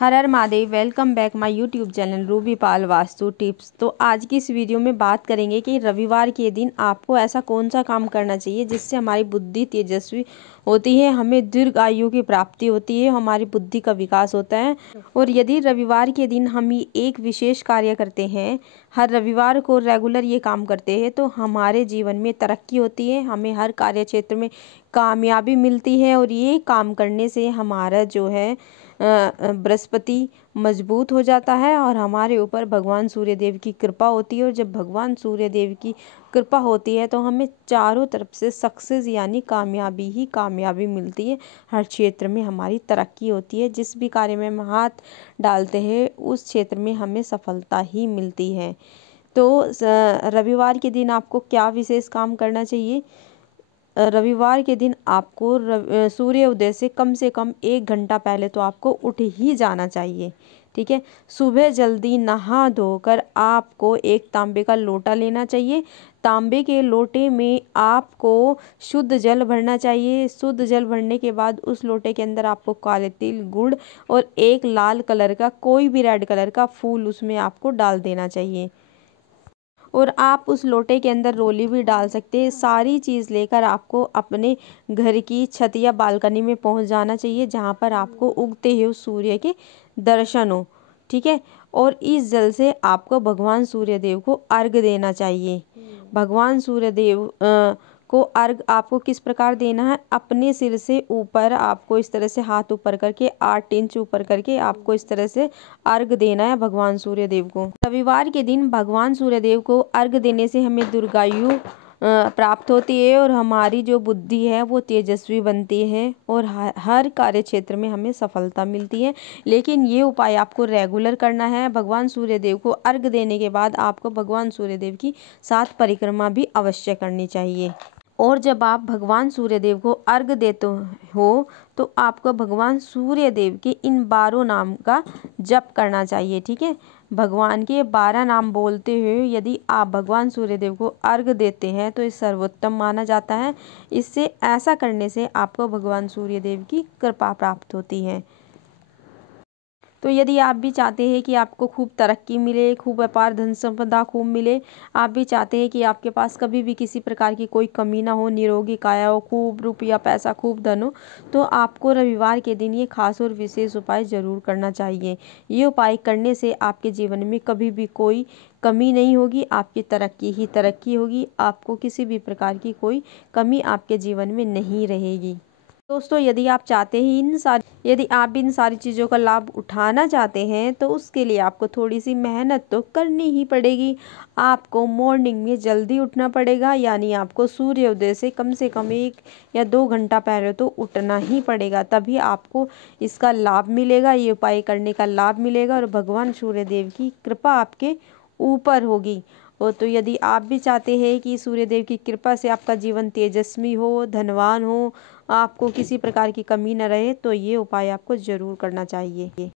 Her her Mahadev. Welcome back my YouTube channel Ruby Pal vastu tips. तो आज की इस वीडियो में बात करेंगे कि रविवार के दिन आपको ऐसा कौन सा काम करना चाहिए जिससे हमारी बुद्धि तेजस्वी होती है, हमें दीर्घ आयु की प्राप्ति होती है, हमारी बुद्धि का विकास होता है। और यदि रविवार के दिन हम एक विशेष कार्य करते हैं, हर रविवार को रेगुलर ये काम करते हैं, तो हमारे जीवन में तरक्की होती है, हमें हर कार्य क्षेत्र में कामयाबी मिलती है। और ये काम करने से हमारा जो है बृहस्पति मजबूत हो जाता है और हमारे ऊपर भगवान सूर्य देव की कृपा होती है। और जब भगवान सूर्य देव की कृपा होती है तो हमें चारों तरफ से सक्सेस यानी कामयाबी ही कामयाबी मिलती है। हर क्षेत्र में हमारी तरक्की होती है, जिस भी कार्य में हम हाथ डालते हैं उस क्षेत्र में हमें सफलता ही मिलती है। तो रविवार के दिन आपको क्या विशेष काम करना चाहिए? रविवार के दिन आपको सूर्य उदय से कम 1 घंटा पहले तो आपको उठ ही जाना चाहिए। ठीक है, सुबह जल्दी नहा धोकर आपको एक तांबे का लोटा लेना चाहिए। तांबे के लोटे में आपको शुद्ध जल भरना चाहिए। शुद्ध जल भरने के बाद उस लोटे के अंदर आपको काले तिल, गुड़ और एक लाल कलर का कोई भी रेड कलर का फूल उसमें आपको डाल देना चाहिए। और आप उस लोटे के अंदर रोली भी डाल सकते हैं। सारी चीज़ लेकर आपको अपने घर की छत या बालकनी में पहुंच जाना चाहिए, जहां पर आपको उगते हुए सूर्य के दर्शन हो। ठीक है, और इस जल से आपको भगवान सूर्य देव को अर्घ देना चाहिए। भगवान सूर्य देव को अर्घ आपको किस प्रकार देना है? अपने सिर से ऊपर आपको इस तरह से हाथ ऊपर करके 8 इंच ऊपर करके आपको इस तरह से अर्घ देना है भगवान सूर्य देव को। रविवार के दिन भगवान सूर्य देव को अर्घ देने से हमें दीर्घायु प्राप्त होती है और हमारी जो बुद्धि है वो तेजस्वी बनती है और हर कार्य क्षेत्र में हमें सफलता मिलती है। लेकिन ये उपाय आपको रेगुलर करना है। भगवान सूर्य देव को अर्घ देने के बाद आपको भगवान सूर्य देव की 7 परिक्रमा भी अवश्य करनी चाहिए। और जब आप भगवान सूर्य देव को अर्घ देते हो तो आपको भगवान सूर्य देव के इन 12 नाम का जप करना चाहिए। ठीक है, भगवान के 12 नाम बोलते हुए यदि आप भगवान सूर्य देव को अर्घ देते हैं तो ये सर्वोत्तम माना जाता है। इससे ऐसा करने से आपको भगवान सूर्य देव की कृपा प्राप्त होती है। तो यदि आप भी चाहते हैं कि आपको खूब तरक्की मिले, खूब व्यापार धन संपदा खूब मिले, आप भी चाहते हैं कि आपके पास कभी भी किसी प्रकार की कोई कमी ना हो, निरोगी काया हो, खूब रुपया पैसा खूब धन हो, तो आपको रविवार के दिन ये खास और विशेष उपाय ज़रूर करना चाहिए। ये उपाय करने से आपके जीवन में कभी भी कोई कमी नहीं होगी, आपकी तरक्की ही तरक्की होगी। आपको किसी भी प्रकार की कोई कमी आपके जीवन में नहीं रहेगी। दोस्तों, यदि आप इन सारी चीज़ों का लाभ उठाना चाहते हैं तो उसके लिए आपको थोड़ी सी मेहनत तो करनी ही पड़ेगी। आपको मॉर्निंग में जल्दी उठना पड़ेगा, यानी आपको सूर्योदय से कम 1 या 2 घंटा पहले तो उठना ही पड़ेगा, तभी आपको इसका लाभ मिलेगा, ये उपाय करने का लाभ मिलेगा और भगवान सूर्य देव की कृपा आपके ऊपर होगी। और तो यदि आप भी चाहते हैं कि सूर्यदेव की कृपा से आपका जीवन तेजस्वी हो, धनवान हो, आपको किसी प्रकार की कमी न रहे, तो ये उपाय आपको ज़रूर करना चाहिए।